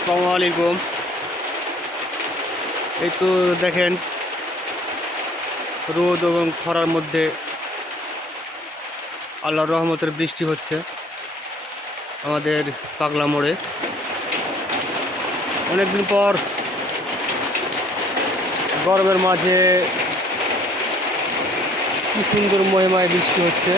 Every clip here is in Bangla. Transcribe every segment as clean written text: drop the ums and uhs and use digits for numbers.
আসসালামু আলাইকুম। এই তো দেখেন, রোদ এবং খরার মধ্যে আল্লাহর রহমতের বৃষ্টি হচ্ছে আমাদের পাগলা মোড়ে। অনেকদিন পর গরমের মাঝে কি সুন্দর মহিমায় বৃষ্টি হচ্ছে।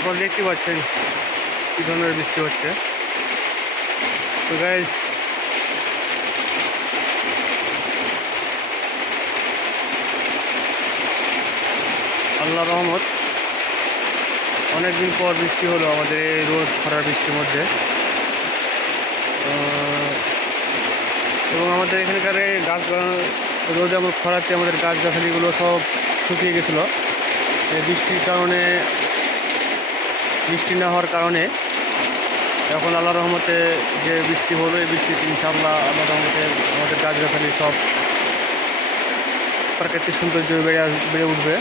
আপনারা দেখতে পাচ্ছেন কী ধরনের বৃষ্টি হচ্ছে। তো গাইস, আল্লাহর রহমত, অনেকদিন পর বৃষ্টি হলো আমাদের এই রোদ খরার বৃষ্টির মধ্যে। এবং আমাদের এখানকার এই গাছ রোদে আমার খরাতে আমাদের গাছগাছালিগুলো সব শুকিয়ে গেছিলো। এই বৃষ্টির কারণে, বৃষ্টি না হওয়ার কারণে এখন আল্লাহ রহমতে যে বৃষ্টি হলো, এই বৃষ্টিতে ইনশাআল্লাহ আল্লাহ রহমতে আমাদের গাছগাছালি সব প্রাকৃতিক সৌন্দর্য বেড়ে উঠবে।